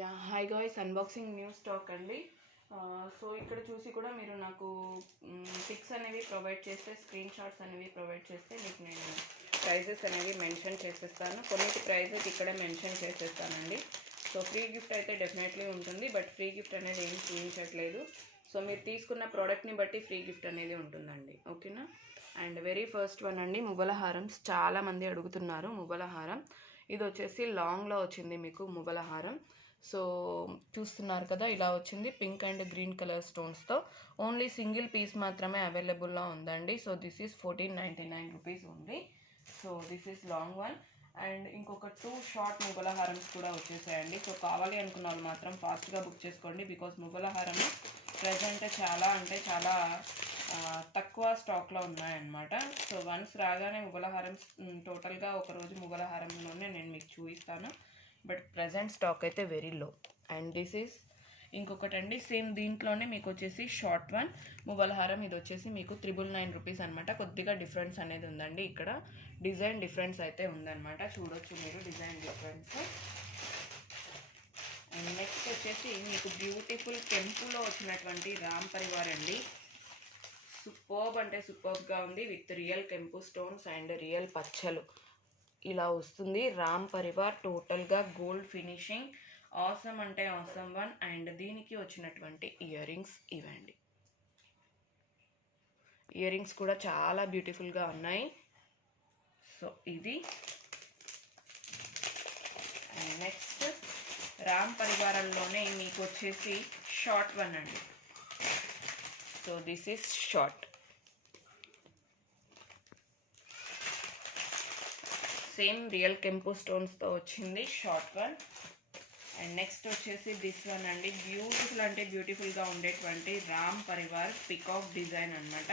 Yeah hi guys, unboxing new stock అండి. So ఇక్కడ చూసి కూడా మీరు నాకు పిక్స్ అనేవి ప్రొవైడ్ చేస్తే, స్క్రీన్ షాట్స్ అనేవి ప్రొవైడ్ చేస్తే మీకు నేను ప్రైజెస్ అనేవి మెన్షన్ చేసేస్తాను. కొన్నిటి ప్రైజెస్ ఇక్కడే మెన్షన్ చేసేస్తానండి. సో ఫ్రీ గిఫ్ట్ అయితే డెఫినెట్లీ ఉంటుంది, బట్ ఫ్రీ గిఫ్ట్ అనేది ఏం చూపించట్లేదు. సో మీరు తీసుకున్న ప్రోడక్ట్ని బట్టి ఫ్రీ గిఫ్ట్ అనేది ఉంటుందండి, ఓకేనా. అండ్ వెరీ ఫస్ట్ వన్ అండి, మువ్వల హారమ్స్. చాలామంది అడుగుతున్నారు మువ్వల హారం. ఇది వచ్చేసి లాంగ్లో వచ్చింది మీకు మువ్వల హారం. సో చూస్తున్నారు కదా, ఇలా వచ్చింది పింక్ అండ్ గ్రీన్ కలర్ స్టోన్స్తో. ఓన్లీ సింగిల్ పీస్ మాత్రమే అవైలబుల్లో ఉందండి. సో దిస్ ఈజ్ 1499 రూపీస్ ఉంది. So this is long one. And ఇంకొక 2 షార్ట్ మువ్వల హారమ్స్ కూడా వచ్చేసాయండి. సో కావాలి అనుకున్న వాళ్ళు మాత్రం ఫాస్ట్గా బుక్ చేసుకోండి, బికాస్ మువ్వల హారం ప్రజెంట్ చాలా తక్కువ స్టాక్లో ఉన్నాయన్నమాట. సో వన్స్ రాగానే మువ్వల హారం టోటల్గా ఒకరోజు మువ్వల హారంలోనే నేను మీకు చూపిస్తాను, బట్ ప్రజెంట్ స్టాక్ అయితే very low. And this is ఇంకొకటి అండి, సేమ్ దీంట్లోనే మీకు వచ్చేసి షార్ట్ వన్ మువ్వల హారం. ఇది వచ్చేసి మీకు 999 రూపీస్ అనమాట. కొద్దిగా డిఫరెన్స్ అనేది ఉందండి, ఇక్కడ డిజైన్ డిఫరెన్స్ అయితే ఉందన్నమాట. చూడొచ్చు మీరు డిజైన్ డిఫరెన్స్. అండ్ నెక్స్ట్ వచ్చేసి మీకు బ్యూటిఫుల్ కెంపులో వచ్చినటువంటి రామ్ పరివార్ అండి. సూపర్బ్ అంటే సూపర్బ్గా ఉంది, విత్ రియల్ కెంపు స్టోన్స్ అండ్ రియల్ పచ్చలు ఇలా వస్తుంది. రామ్ పరివార్ టోటల్గా గోల్డ్ ఫినిషింగ్, ఆసమ్ అంటే ఆసమ్ వన్. అండ్ దీనికి వచ్చినటువంటి ఇయర్ రింగ్స్ ఇవ్వండి. ఇయర్ రింగ్స్ కూడా చాలా బ్యూటిఫుల్గా ఉన్నాయి. సో ఇది. అండ్ నెక్స్ట్ రామ్ పరివారంలోనే మీకు వచ్చేసి షార్ట్ వన్ అండి. So this is short. Same real కెంపు స్టోన్స్తో వచ్చింది షార్ట్ వన్. అండ్ నెక్స్ట్ వచ్చేసి దిస్ వన్ అండి, బ్యూటిఫుల్ అంటే బ్యూటిఫుల్గా ఉండేటువంటి రామ్ పరివార్ పికాక్ డిజైన్ అనమాట.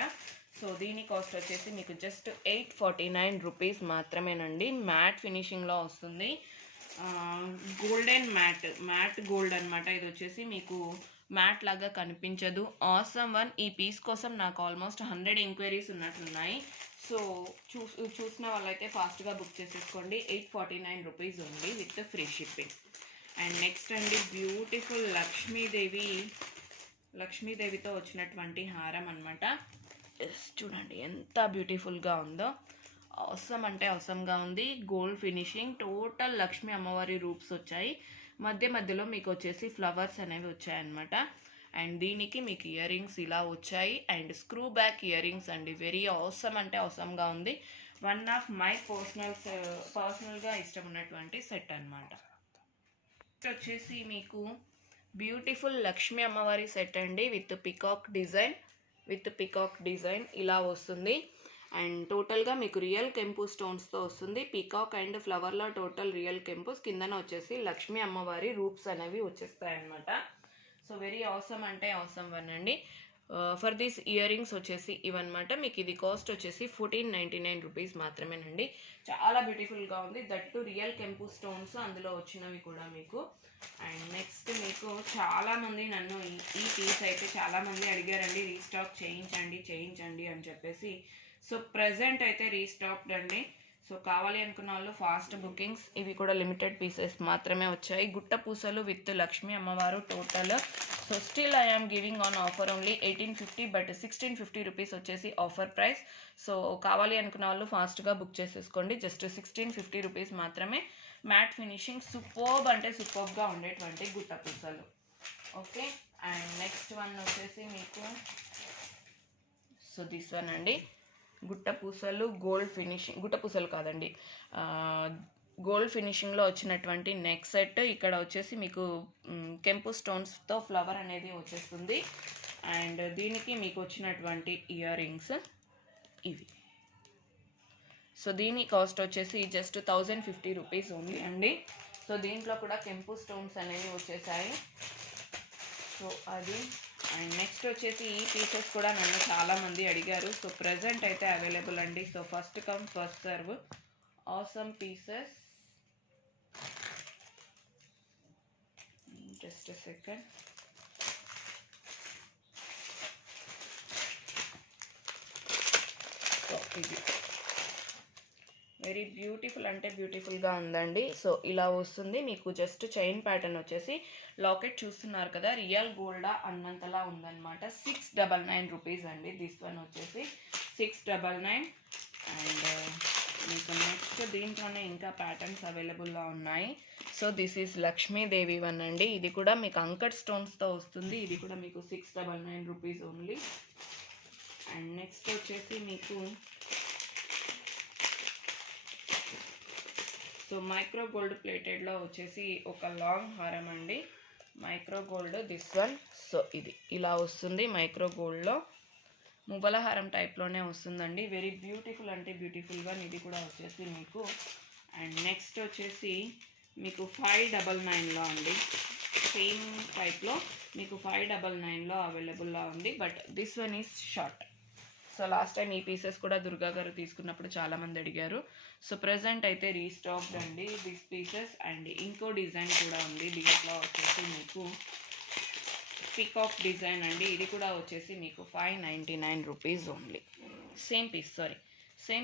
సో దీని కాస్ట్ వచ్చేసి మీకు జస్ట్ 849 రూపీస్ మాత్రమేనండి. మ్యాట్ ఫినిషింగ్లో వస్తుంది, గోల్డెన్ మ్యాట్ గోల్డ్ అనమాట. ఇది వచ్చేసి మీకు మ్యాట్ లాగా కనిపించదు. Awesome one. ఈ పీస్ కోసం నాకు ఆల్మోస్ట్ 100 ఎంక్వైరీస్ ఉన్నట్లున్నాయి. సో చూసిన వాళ్ళైతే ఫాస్ట్గా బుక్ చేసేసుకోండి. 849 రూపీస్ ఉంది with free shipping. And next అండి, బ్యూటిఫుల్ లక్ష్మీదేవితో వచ్చినటువంటి హారం అనమాట. చూడండి ఎంత బ్యూటిఫుల్గా ఉందో. అవసరం అంటే అవసరంగా ఉంది, గోల్డ్ ఫినిషింగ్, టోటల్ లక్ష్మీ అమ్మవారి రూప్స్ వచ్చాయి. మధ్యలో మీకు వచ్చేసి ఫ్లవర్స్ అనేవి వచ్చాయన్నమాట. అండ్ దీనికి మీకు ఇయర్ రింగ్స్ ఇలా వచ్చాయి, and screw back ear rings అండి. వెరీ అవసరం అంటే అవసరంగా ఉంది. వన్ ఆఫ్ మై పర్సనల్గా ఇష్టం ఉన్నటువంటి సెట్ అనమాట. వచ్చేసి మీకు బ్యూటిఫుల్ లక్ష్మీ అమ్మవారి సెట్ అండి, విత్ పికాక్ డిజైన్ ఇలా వస్తుంది. అండ్ టోటల్గా మీకు రియల్ కెంపు స్టోన్స్తో వస్తుంది. పీకాక్ అండ్ ఫ్లవర్లో టోటల్ రియల్ కెంపుస్, కిందన వచ్చేసి లక్ష్మీ అమ్మవారి రూప్స్ అనేవి వచ్చేస్తాయి అనమాట. సో వెరీ అవసరం అంటే అవసరం వన్ అండి. ఫర్ దీస్ ఇయర్ రింగ్స్ వచ్చేసి ఇవన్నమాట. మీకు ఇది కాస్ట్ వచ్చేసి 1499 రూపీస్ మాత్రమేనండి. చాలా బ్యూటిఫుల్గా ఉంది, దట్టు రియల్ కెంపు స్టోన్స్ అందులో వచ్చినవి కూడా మీకు. అండ్ నెక్స్ట్ మీకు చాలామంది నన్ను ఈ పీస్ అయితే చాలామంది అడిగారండి, రీస్టాక్ చేయించండి అని చెప్పేసి. సో ప్రజెంట్ అయితే రీస్టాక్డ్ అండి. సో కావాలి అనుకున్న వాళ్ళు ఫాస్ట్ బుకింగ్స్. ఇవి కూడా లిమిటెడ్ పీసెస్ మాత్రమే వచ్చాయి. గుట్ట పూసలు విత్ లక్ష్మీ అమ్మవారు total. So still I am giving on offer only 1850, but 1650 rupees వచ్చేసి ఆఫర్ ప్రైస్. సో కావాలి అనుకున్న వాళ్ళు ఫాస్ట్గా బుక్ చేసేసుకోండి. జస్ట్ 1650 రూపీస్ మాత్రమే. మ్యాట్ ఫినిషింగ్ సూపర్బ్ అంటే సూపర్బ్గా ఉండేటువంటి గుట్ట పూసలు. ఓకే. అండ్ నెక్స్ట్ వన్ వచ్చేసి మీకు, సో దిస్ వన్ అండి, గుట్ట పూసలు కాదండి, గోల్డ్ ఫినిషింగ్లో వచ్చినటువంటి నెక్ సెట్. ఇక్కడ వచ్చేసి మీకు కెంపు స్టోన్స్తో ఫ్లవర్ అనేది వచ్చేస్తుంది. అండ్ దీనికి మీకు వచ్చినటువంటి ఇయర్ రింగ్స్ ఇవి. సో దీని కాస్ట్ వచ్చేసి జస్ట్ 1050 రూపీస్ ఉంది అండి. సో దీంట్లో కూడా కెంపు స్టోన్స్ అనేవి వచ్చేసాయి. సో అది. అండ్ నెక్స్ట్ వచ్చేసి ఈ పీసెస్ కూడా నన్ను చాలామంది అడిగారు. సో ప్రజెంట్ అయితే అవైలబుల్ అండి. So first come first serve. Awesome pieces. Just a second. So ఇది వెరీ బ్యూటిఫుల్ అంటే బ్యూటిఫుల్గా ఉందండి. సో ఇలా వస్తుంది మీకు. జస్ట్ చైన్ ప్యాటర్న్ వచ్చేసి లాకెట్ చూస్తున్నారు కదా, రియల్ గోల్డా అన్నంతలా ఉందన్నమాట. 699 రూపీస్ అండి. దిస్ వన్ వచ్చేసి 699. అండ్ మీకు నెక్స్ట్ దీంట్లోనే ఇంకా ప్యాటర్న్స్ అవైలబుల్గా ఉన్నాయి. So this is Lakshmidevi one అండి. ఇది కూడా మీకు అంకట్ స్టోన్స్తో వస్తుంది. ఇది కూడా మీకు 699 రూపీస్ ఓన్లీ. అండ్ నెక్స్ట్ వచ్చేసి మీకు సో మైక్రో గోల్డ్ ప్లేటెడ్లో వచ్చేసి ఒక లాంగ్ హారం అండి. Micro gold this one. So ఇది ఇలా వస్తుంది మైక్రో గోల్డ్లో. మువ్వల హారం టైప్లోనే వస్తుందండి. వెరీ బ్యూటిఫుల్ అంటే బ్యూటిఫుల్గా ఇది కూడా వచ్చేసి మీకు. అండ్ నెక్స్ట్ వచ్చేసి మీకు 599లో అండి. సేమ్ టైప్లో మీకు 599లో అవైలబుల్గా ఉంది. But this one is short. So last time ఈ పీసెస్ కూడా దుర్గా గారు తీసుకున్నప్పుడు చాలామంది అడిగారు. సో ప్రజెంట్ అయితే రీస్టాక్డ్ అండి దిస్ పీసెస్. అండ్ ఇంకో డిజైన్ కూడా ఉంది. దీంట్లో వచ్చేసి మీకు పికాక్ డిజైన్ అండి. ఇది కూడా వచ్చేసి మీకు 599 రూపీస్ ఓన్లీ. సేమ్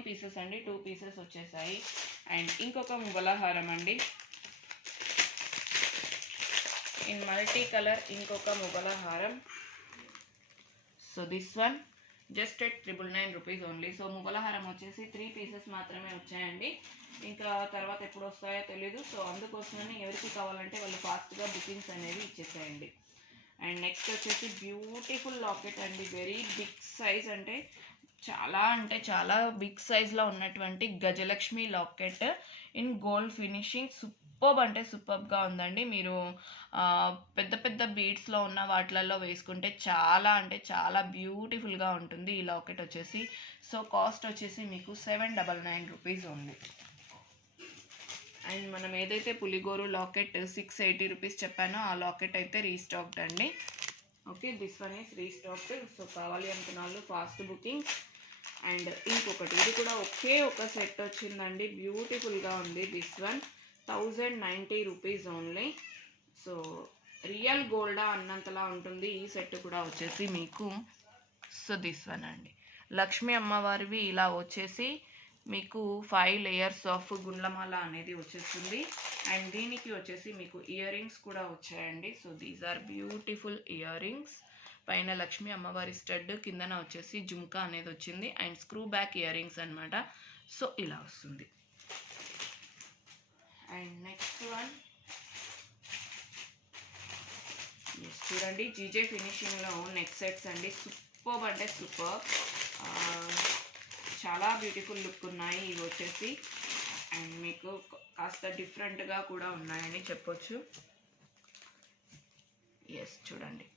పీసెస్ అండి. 2 పీసెస్ వచ్చేసాయి. అండ్ ఇంకొక మువ్వల హారం అండి ఇన్ మల్టీ కలర్. ఇంకొక మువ్వల హారం. So this one just at 999 rupees only. సో మువ్వల హారం వచ్చేసి 3 పీసెస్ మాత్రమే వచ్చాయండి. ఇంకా తర్వాత ఎప్పుడు వస్తాయో తెలీదు. సో అందుకోసమని ఎవరికి కావాలంటే వాళ్ళు ఫాస్ట్గా బుకింగ్స్ అనేవి ఇచ్చేసేయండి. అండ్ నెక్స్ట్ వచ్చేసి బ్యూటిఫుల్ లాకెట్ అండి. వెరీ బిగ్ సైజ్ అంటే చాలా బిగ్ సైజ్లో ఉన్నటువంటి Gajalakshmi locket in gold finishing. Superb అంటే సూపర్బ్గా ఉందండి. మీరు పెద్ద పెద్ద బీడ్స్లో ఉన్న వాటిలలో వేసుకుంటే చాలా బ్యూటిఫుల్గా ఉంటుంది ఈ లాకెట్ వచ్చేసి. సో కాస్ట్ వచ్చేసి మీకు 799 రూపీస్ ఉంది. అండ్ మనం ఏదైతే పులిగోరు లాకెట్ 680 రూపీస్ చెప్పానో ఆ లాకెట్ అయితే రీస్టాక్డ్ అండి. Okay, this one is restocked. So కావాలి అనుకున్న వాళ్ళు ఫాస్ట్ బుకింగ్. అండ్ ఇంకొకటి ఇది కూడా ఒకే ఒక సెట్ వచ్చిందండి. బ్యూటిఫుల్గా ఉంది. This one 1090 rupees only. So real గోల్డా అన్నంతలా ఉంటుంది ఈ సెట్ కూడా వచ్చేసి మీకు. సో దిస్ వన్ అండి. లక్ష్మీ అమ్మవారివి ఇలా వచ్చేసి మీకు 5 లేయర్స్ ఆఫ్ గుండ్లమాల అనేది వచ్చేస్తుంది. అండ్ దీనికి వచ్చేసి మీకు ఇయర్ రింగ్స్ కూడా వచ్చాయండి. So these are beautiful year rings. పైన లక్ష్మీ అమ్మవారి స్టడ్, కిందన వచ్చేసి జుమ్కా అనేది వచ్చింది. And screw back ear rings అనమాట. సో ఇలా వస్తుంది. అండ్ నెక్స్ట్ వన్ చూడండి, జీజే ఫినిషింగ్లో నెక్ సెట్స్ అండి. సూపర్ అంటే సూపర్, చాలా బ్యూటిఫుల్ లుక్ ఉన్నాయి ఇవి వచ్చేసి. అండ్ మీకు కాస్త డిఫరెంట్గా కూడా ఉన్నాయని చెప్పొచ్చు. ఎస్ చూడండి,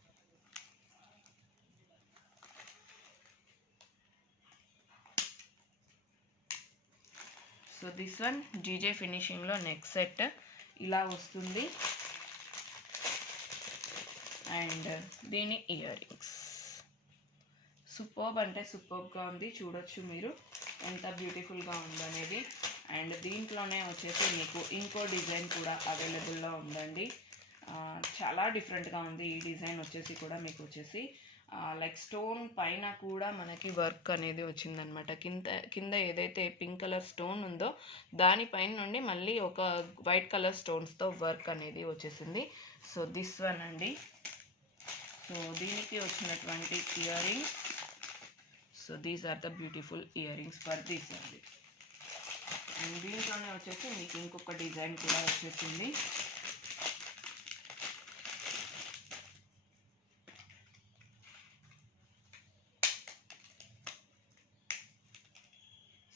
సో దిస్ వన్ జీజే ఫినిషింగ్లో నెక్ సెట్ ఇలా వస్తుంది. అండ్ దీని ఇయర్ రింగ్స్ సూపర్బ్ అంటే సూపర్బ్గా ఉంది. చూడొచ్చు మీరు ఎంత బ్యూటిఫుల్గా ఉందనేది. అండ్ దీంట్లోనే వచ్చేసి మీకు ఇంకో డిజైన్ కూడా అవైలబుల్లో ఉందండి. చాలా డిఫరెంట్గా ఉంది ఈ డిజైన్ వచ్చేసి కూడా. మీకు వచ్చేసి లైక్ స్టోన్ పైన కూడా మనకి వర్క్ అనేది వచ్చిందనమాట. కింద ఏదైతే పింక్ కలర్ స్టోన్ ఉందో దానిపైన నుండి మళ్ళీ ఒక వైట్ కలర్ స్టోన్స్తో వర్క్ అనేది వచ్చేసింది. సో దిస్ వన్ అండి. సో దీనికి వచ్చినటువంటి year rings. So these are the beautiful ear rings for this అండి. అండ్ దీంట్లోనే వచ్చేసి మీకు ఇంకొక డిజైన్ కూడా వచ్చేసింది.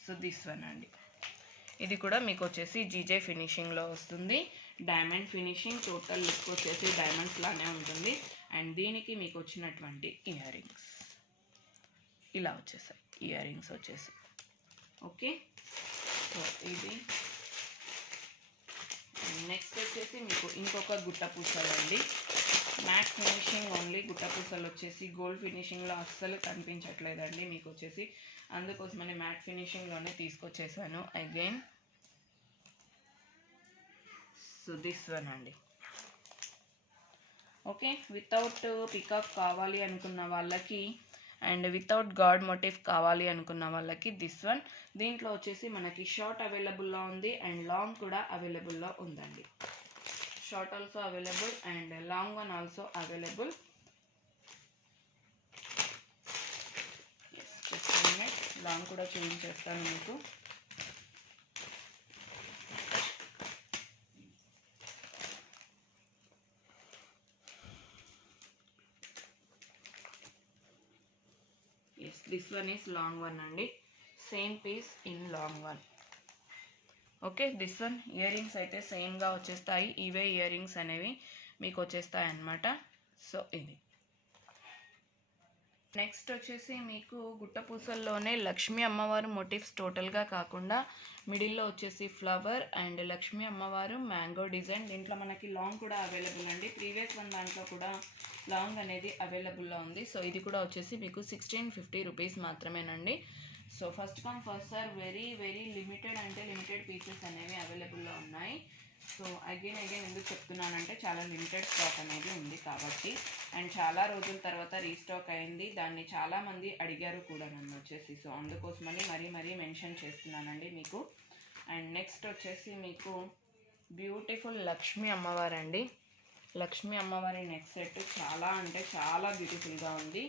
సో దిస్ వన్ అండి. ఇది కూడా మీకు వచ్చేసి జీజే ఫినిషింగ్లో వస్తుంది. డైమండ్ ఫినిషింగ్, టోటల్ లుక్ వచ్చేసి డైమండ్స్ లానే ఉంటుంది. అండ్ దీనికి మీకు వచ్చినటువంటి ఇయర్ రింగ్స్ ఇలా వచ్చేసాయి. ఇయర్ రింగ్స్ వచ్చేసి ఓకే. సో ఇది నెక్స్ట్ వచ్చేసి మీకు ఇంకొక గుట్ట పూసలు అండి. Matte finishing only. గుట్ట పూసలు వచ్చేసి గోల్డ్ ఫినిషింగ్లో అస్సలు కనిపించట్లేదండి మీకు వచ్చేసి. అందుకోసమని మ్యాట్ ఫినిషింగ్లోనే తీసుకొచ్చేసాను అగైన్. సో దిస్ వన్ అండి. ఓకే, వితౌట్ పికప్ కావాలి అనుకున్న వాళ్ళకి అండ్ వితౌట్ గాడ్ మోటివ్ కావాలి అనుకున్న వాళ్ళకి దిస్ వన్. దీంట్లో వచ్చేసి మనకి షార్ట్ అవైలబుల్లో ఉంది అండ్ లాంగ్ కూడా అవైలబుల్లో ఉందండి. Short also available and long one also available. Long కూడా చూపించేస్తాను మీకు. This one is long one అండి, same piece in long one. Okay, this one earrings అయితే సేమ్గా వచ్చేస్తాయి. ఇవే ఇయర్ రింగ్స్ అనేవి మీకు వచ్చేస్తాయి అన్నమాట. సో ఇది నెక్స్ట్ వచ్చేసి మీకు గుట్టపూసల్లోనే లక్ష్మీ అమ్మవారు మోటివ్స్ టోటల్గా కాకుండా మిడిల్లో వచ్చేసి ఫ్లవర్ అండ్ లక్ష్మీ అమ్మవారు మ్యాంగో డిజైన్. దీంట్లో మనకి లాంగ్ కూడా అవైలబుల్ అండి. ప్రీవియస్ వన్ దాంట్లో కూడా లాంగ్ అనేది అవైలబుల్లో ఉంది. సో ఇది కూడా వచ్చేసి మీకు 1650 రూపీస్ మాత్రమేనండి. So first come first serve, very very limited అంటే లిమిటెడ్ పీసెస్ అనేవి అవైలబుల్లో ఉన్నాయి. సో అగైన్ ఎందుకు చెప్తున్నానంటే చాలా లిమిటెడ్ స్టాక్ అనేది ఉంది కాబట్టి, అండ్ చాలా రోజుల తర్వాత రీస్టాక్ అయింది. దాన్ని చాలామంది అడిగారు కూడా నన్ను వచ్చేసి. సో అందుకోసమని మరీ మెన్షన్ చేస్తున్నానండి మీకు. అండ్ నెక్స్ట్ వచ్చేసి మీకు బ్యూటిఫుల్ లక్ష్మీ అమ్మవారు అండి. లక్ష్మీ అమ్మవారి నెక్ సెట్ చాలా అంటే చాలా బ్యూటిఫుల్గా ఉంది.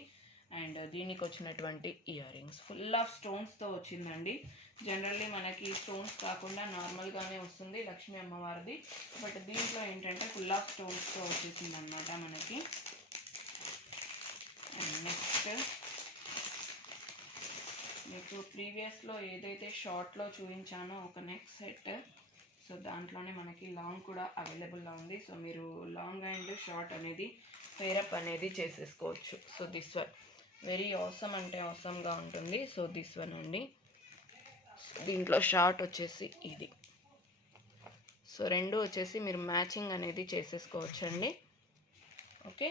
అండ్ దీనికి వచ్చినటువంటి ఇయర్ రింగ్స్ ఫుల్ ఆఫ్ స్టోన్స్తో వచ్చిందండి. జనరల్లీ మనకి స్టోన్స్ కాకుండా నార్మల్గానే వస్తుంది లక్ష్మీ అమ్మవారిది, బట్ దీంట్లో ఏంటంటే ఫుల్ ఆఫ్ స్టోన్స్తో వచ్చేసింది అనమాట మనకి. అండ్ నెక్స్ట్ మీకు ప్రీవియస్లో ఏదైతే షార్ట్లో చూపించానో ఒక నెక్ సెట్, సో దాంట్లోనే మనకి లాంగ్ కూడా అవైలబుల్లో ఉంది. సో మీరు లాంగ్ అండ్ షార్ట్ అనేది పేరప్ అనేది చేసేసుకోవచ్చు. So this one very awesome అంటే ఆసమ్గా ఉంటుంది. సో దిస్ వన్ అండి. దీంట్లో షార్ట్ వచ్చేసి ఇది. సో రెండు వచ్చేసి మీరు మ్యాచింగ్ అనేది చేసేసుకోవచ్చండి. ఓకే,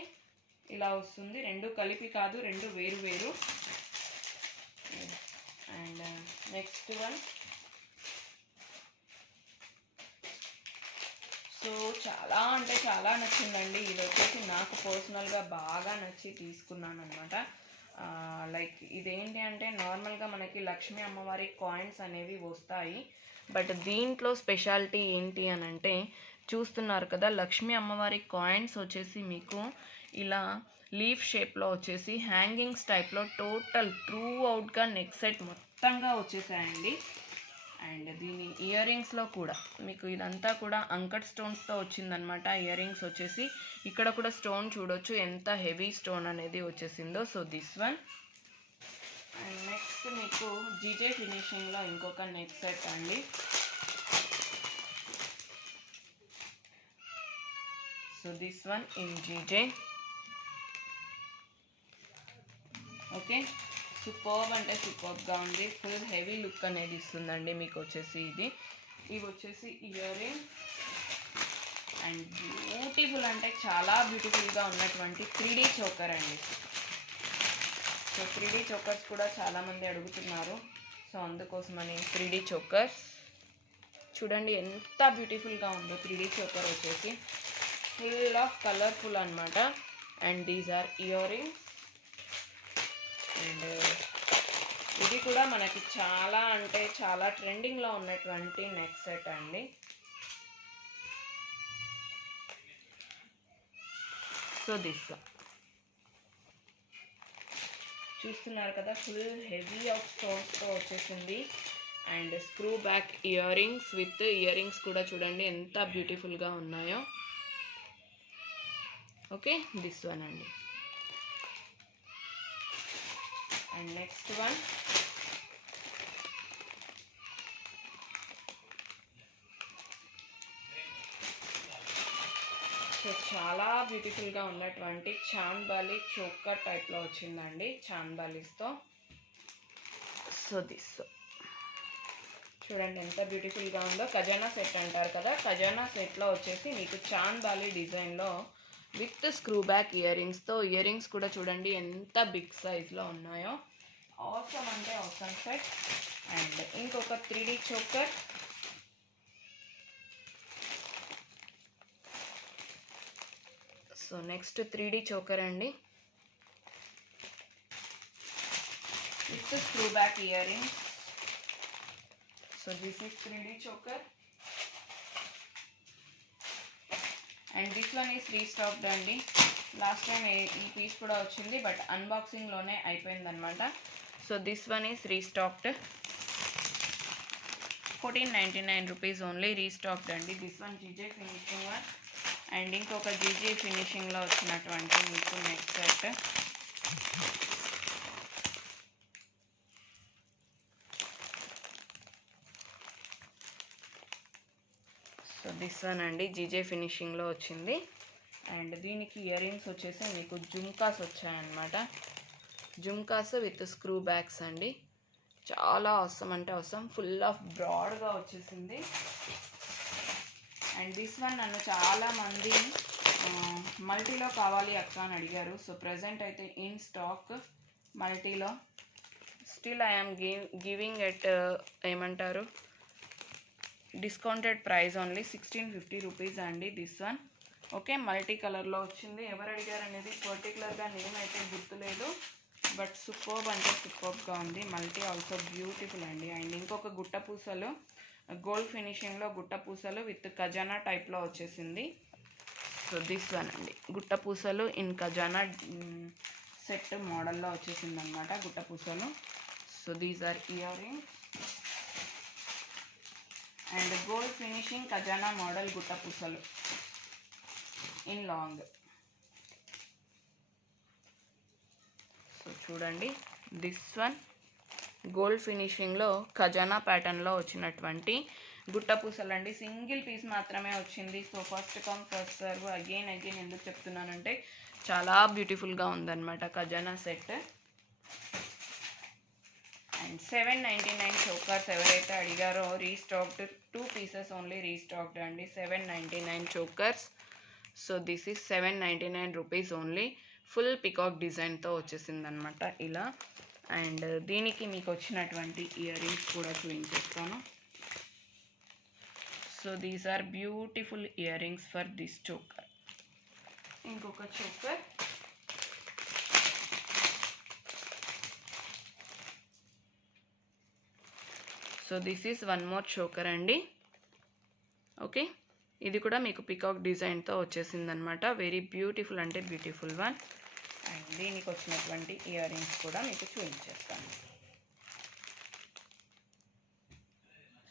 ఇలా వస్తుంది. రెండు కలిపి కాదు, రెండు వేరు వేరు. And next one. సో చాలా అంటే చాలా నచ్చిందండి. ఇది వచ్చేసి నాకు పర్సనల్గా బాగా నచ్చి తీసుకున్నాను అనమాట. లైక్ ఇదేంటి అంటే నార్మల్గా మనకి లక్ష్మీ అమ్మవారి కాయిన్స్ అనేవి వస్తాయి, బట్ దీంట్లో స్పెషాలిటీ ఏంటి అని అంటే చూస్తున్నారు కదా, లక్ష్మీ అమ్మవారి కాయిన్స్ వచ్చేసి మీకు ఇలా లీఫ్ షేప్లో వచ్చేసి హ్యాంగింగ్స్ టైప్లో టోటల్ త్రూ అవుట్గా నెక్ సెట్ మొత్తంగా వచ్చేసాయండి. అండ్ దీని ఇయర్ రింగ్స్లో కూడా మీకు ఇదంతా కూడా అంకట్ స్టోన్స్తో వచ్చిందనమాట. ఇయర్ రింగ్స్ వచ్చేసి ఇక్కడ కూడా స్టోన్ చూడొచ్చు ఎంత హెవీ స్టోన్ అనేది వచ్చేసిందో. So this one. And next మీకు జీజే ఫినిషింగ్లో ఇంకొక నెక్ సెట్ అండి. So this one in GJ. Okay, superb అంటే సూపర్బ్గా ఉంది. ఫుల్ హెవీ లుక్ అనేది ఇస్తుందండి మీకు వచ్చేసి ఇది. ఇవి వచ్చేసి ఇయర్ రింగ్ అండ్ బ్యూటిఫుల్ అంటే చాలా బ్యూటిఫుల్గా ఉన్నటువంటి 3D చోకర్ అండి. సో 3D చోకర్స్ కూడా చాలామంది అడుగుతున్నారు. సో అందుకోసమని 3D చోకర్స్ చూడండి ఎంత బ్యూటిఫుల్గా ఉందో. 3D చోకర్ వచ్చేసి ఫుల్ ఆఫ్ కలర్ఫుల్ అనమాట. And these are ear rings. And ఇది కూడా మనకి చాలా అంటే చాలా ట్రెండింగ్లో ఉన్నటువంటి నెక్ సెట్ అండి. సో దిస్ చూస్తున్నారు కదా, ఫుల్ హెవీ ఆఫ్ స్టోన్స్తో వచ్చేసింది. And screw back ear rings with ear rings కూడా చూడండి ఎంత బ్యూటిఫుల్గా ఉన్నాయో. ఓకే, దిస్ వన్ అండి. And next one. సో చాలా బ్యూటిఫుల్గా ఉన్నటువంటి చాంద్బాలి చోకర్ టైప్లో వచ్చిందండి చాంద్బాలీస్తో. సో దిస్ చూడండి ఎంత బ్యూటిఫుల్గా ఉందో. ఖజానా సెట్ అంటారు కదా, ఖజానా సెట్లో వచ్చేసి మీకు చాంద్బాలి డిజైన్లో విత్ స్క్రూ బ్యాక్ ఇయర్ రింగ్స్తో. ఇయర్ రింగ్స్ కూడా చూడండి ఎంత బిగ్ సైజ్లో ఉన్నాయో. ఆసమ్ అంటే ఆసమ్ సెట్. అండ్ ఇంకొక 3D choker. So next 3D choker అండి. with screw back earrings. So this is 3D choker and this one is restocked అండి. లాస్ట్ టైం ఈ పీస్ కూడా వచ్చింది బట్ అన్బాక్సింగ్లోనే అయిపోయిందనమాట. So this one is restocked, 1499 rupees only, restocked అండి. This one GJ finishing one and ఇంకొక GJ ఫినిషింగ్లో వచ్చినటువంటి మీకు neck set. So this one అండి జీజే ఫినిషింగ్లో వచ్చింది అండ్ దీనికి ఇయర్ రింగ్స్ వచ్చేసి మీకు జుమ్కాస్ వచ్చాయన్నమాట. జుమ్కాస్ విత్ స్క్రూ బ్యాగ్స్ అండి. చాలా అవసరం అంటే అవసరం, ఫుల్ ఆఫ్ బ్రాడ్గా వచ్చేసింది. అండ్ దిస్ వన్ నన్ను చాలామంది మల్టీలో కావాలి అక్క అని అడిగారు. సో ప్రజెంట్ అయితే ఇన్ స్టాక్ మల్టీలో. స్టిల్ ఐఎమ్ గివింగ్ ఎట్ ఏమంటారు డిస్కౌంటెడ్ ప్రైస్ ఓన్లీ 1650 రూపీస్ అండి దిస్ వన్. ఓకే, మల్టీ కలర్లో వచ్చింది. ఎవరు అడిగారు అనేది పర్టికులర్గా నేమ్ అయితే గుర్తులేదు బట్ సూపర్బ్ అంటే సూపర్బ్గా ఉంది. మల్టీ ఆల్సో బ్యూటిఫుల్ అండి. అండ్ ఇంకొక గుట్ట పూసలు గోల్డ్ ఫినిషింగ్లో గుట్ట పూసలు విత్ ఖజానా టైప్లో వచ్చేసింది. సో దిస్ వన్ అండి గుట్ట పూసలు ఇన్ ఖజానా సెట్ మోడల్లో వచ్చేసింది అనమాట గుట్ట పూసలు. So these are ear rings and gold finishing ఖజానా మోడల్ గుట్ట పూసలు ఇన్ లాంగ్. సో చూడండి దిస్ వన్ గోల్డ్ ఫినిషింగ్లో ఖజానా ప్యాటర్న్లో వచ్చినటువంటి గుట్ట పూసలు అండి. సింగిల్ పీస్ మాత్రమే వచ్చింది. So first come first serve. Again ఎందుకు చెప్తున్నానంటే చాలా బ్యూటిఫుల్గా ఉందన్నమాట ఖజానా సెట్. అండ్ 799 చోకర్స్ ఎవరైతే అడిగారో రీస్టాక్డ్, 2 పీసెస్ ఓన్లీ రీస్టాక్డ్ అండి. 799 chokers. So this is 799 rupees only. Full peacock డిజైన్తో వచ్చేసింది అనమాట ఇలా. అండ్ దీనికి మీకు వచ్చినటువంటి ఇయర్ రింగ్స్ కూడా చూపించేస్తాను. So these are beautiful ear rings for this choker. ఇంకొక choker. So this is one more choker అండి. ఓకే, ఇది కూడా మీకు పికాక్ డిజైన్తో వచ్చేసిందనమాట. వెరీ బ్యూటిఫుల్ అంటే బ్యూటిఫుల్ వన్. అండ్ దీనికి వచ్చినటువంటి ఇయర్ రింగ్స్ కూడా మీకు చూపించేస్తాను.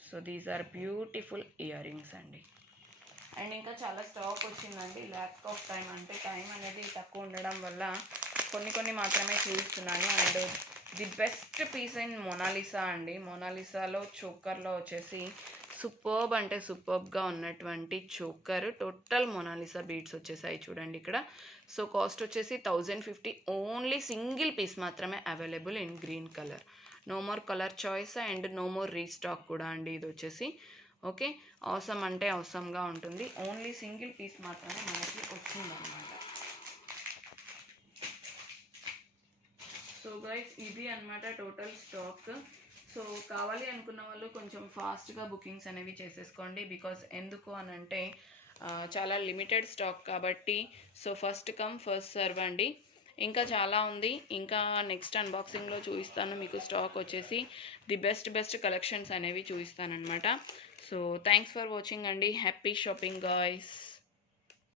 So these are beautiful ear rings అండి. అండ్ ఇంకా చాలా స్టాక్ వచ్చిందండి. ల్యాక్ ఆఫ్ టైం అంటే టైం అనేది తక్కువ ఉండడం వల్ల కొన్ని మాత్రమే చూపిస్తున్నాను. And the best piece in Mona Lisa అండి. మొనాలిసాలో చోకర్లో వచ్చేసి సూపర్బ్ అంటే సూపర్బ్గా ఉన్నటువంటి చోకర్. టోటల్ మొనాలిసా బీడ్స్ వచ్చేసాయి చూడండి ఇక్కడ. సో కాస్ట్ వచ్చేసి 1050 ఓన్లీ. సింగిల్ పీస్ మాత్రమే available in green colour. No more colour choice and no more restock కూడా అండి ఇది వచ్చేసి. ఓకే, అవసరం అంటే అవసరంగా ఉంటుంది. ఓన్లీ సింగిల్ పీస్ మాత్రమే మనకి వచ్చిందన్నమాట. సో గైస్ ఇది అనమాట టోటల్ స్టాక్. సో కావాలి అనుకున్న వాళ్ళు కొంచెం ఫాస్ట్గా బుకింగ్స్ అనేవి చేసేసుకోండి. బికాస్ ఎందుకు అని అంటే చాలా లిమిటెడ్ స్టాక్ కాబట్టి. So first come first serve అండి. ఇంకా చాలా ఉంది. ఇంకా నెక్స్ట్ అన్బాక్సింగ్లో చూపిస్తాను మీకు. స్టాక్ వచ్చేసి ది బెస్ట్ కలెక్షన్స్ అనేవి చూపిస్తాను అనమాట. సో థ్యాంక్స్ ఫర్ వాచింగ్ అండి. Happy shopping guys.